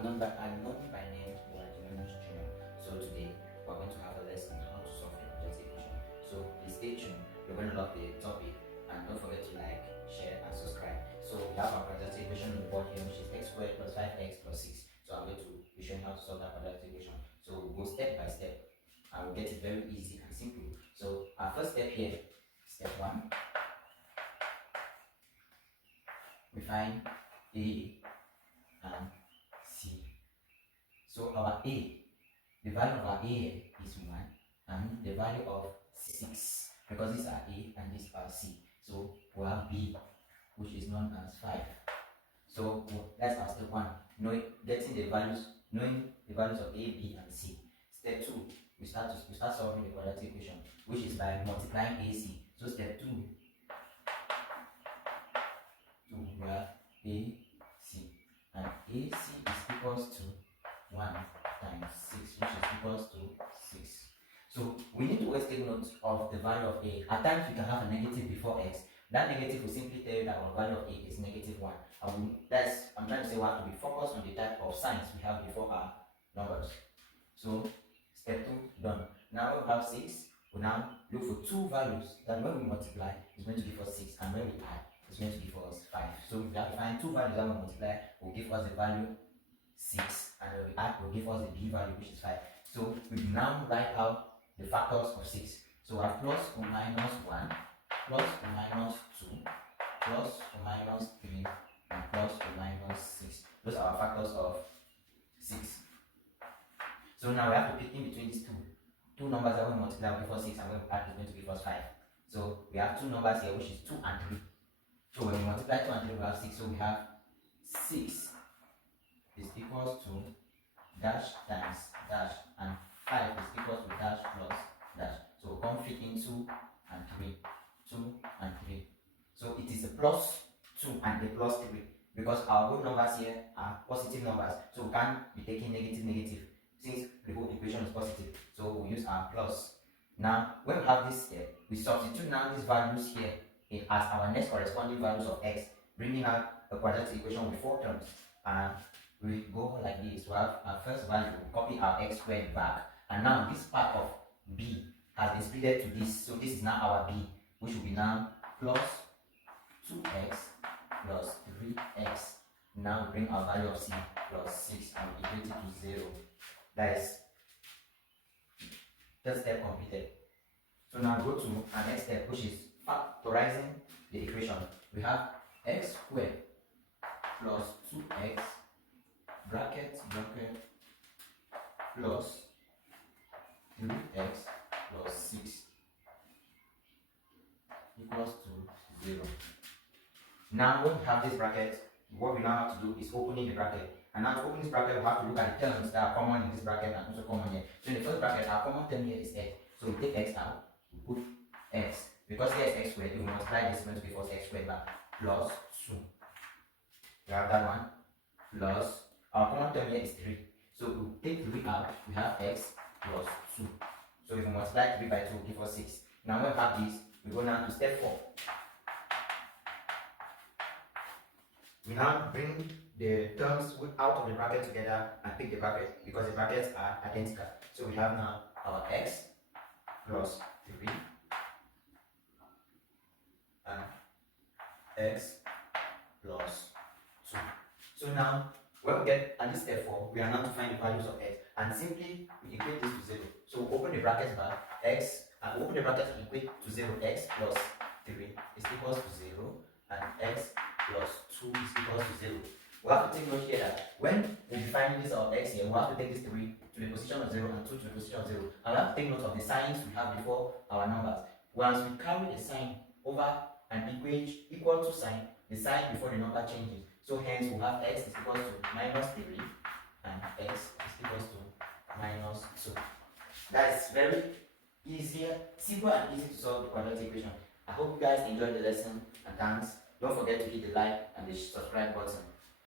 I'm known by name Junior. So today we're going to have a lesson on how to solve a quadratic equation. So please stay tuned. We're going to love the topic and don't forget to like, share, and subscribe. So we have our quadratic equation on the board here, which is x squared plus 5x plus 6. So I'm going to be showing how to solve that quadratic equation. So we'll go step by step and we'll get it very easy and simple. So our first step here, step 1, we find a and c. So our a, the value of our a is 1 and the value of 6, because these are a and these are c. So we have b, which is known as 5. So that's our step 1, knowing the values of a, b, and c. Step 2, we start solving the quadratic equation, which is by multiplying ac. So step 2, we have a, c, and ac is equals to 1 times 6, which is equals to 6. So we need to always take note of the value of a. At times we can have a negative before x. That negative will simply tell you that our value of a is negative 1. And I'm trying to say we have to be focused on the type of signs we have before our numbers. So step 2 done. Now we have 6. We now look for two values that when we multiply is going to give us 6, and when we add is going to give us 5. So we have to find two values that we multiply will give us the value 6, and when we add will give us the b value, which is 5. So we now write out the factors of 6. So we have plus or minus 1, plus or minus 2, plus or minus 3, and plus or minus 6. Those are our factors of 6. So now we have to pick in between these two numbers that we multiply will give us 6, and when we add is going to give us 5. So we have two numbers here, which is 2 and 3. So when we multiply 2 and 3, we have 6. So we have 6 is equals to dash times dash, and 5 is equals to dash plus dash. So we come fit in 2 and 3, 2 and 3. So it is a plus 2 and a plus 3, because our whole numbers here are positive numbers. So we can't be taking negative since the whole equation is positive. So we use our plus. Now when we have this step, we substitute now these values here as our next corresponding values of x, bringing out a quadratic equation with 4 terms. And we go like this. We have our first value, copy our x squared back, and now this part of b has been split to this. So this is now our b, which will be now plus 2x plus 3x. Now we bring our value of c plus 6 and we equate it to 0. That is third step completed. So now go to our next step, which is factorizing the equation. We have x squared plus 2x bracket plus 3x plus 6 equals to 0. Now when we have this bracket, what we now have to do is opening the bracket. And now to open this bracket, we have to look at the terms that are common in this bracket and also common here. So in the first bracket, our common term here is x. So we take x out, we put x. Because here is x squared, we multiply this, it's going to give us x squared back plus 2. We have that one plus our common term here is 3. So we take 3 out, we have x plus 2. So if we multiply 3 by 2, will give us 6. Now when we have this, we go now to step 4. We now bring the terms out of the bracket together and pick the bracket, because the brackets are identical. So we have now our x plus 3 and x plus 2. So now when we get at this step 4, we are now to find the values of x, and simply we equate this to 0. So we open the brackets back, x, and open the bracket and equate to 0. X plus 3 is equals to 0, and x plus 2 is equals to 0. We have to take note here that when we define this of x here, we have to take this 3 to the position of 0 and 2 to the position of 0. And we have to take note of the signs we have before our numbers. Once we carry the sign over an equal to sign, the sign before the number changes. So hence we have x is equals to minus 3 and x is equals to minus 2. That is very easier, simple and easy to solve the quadratic equation. I hope you guys enjoyed the lesson, and thanks. Don't forget to hit the like and the subscribe button.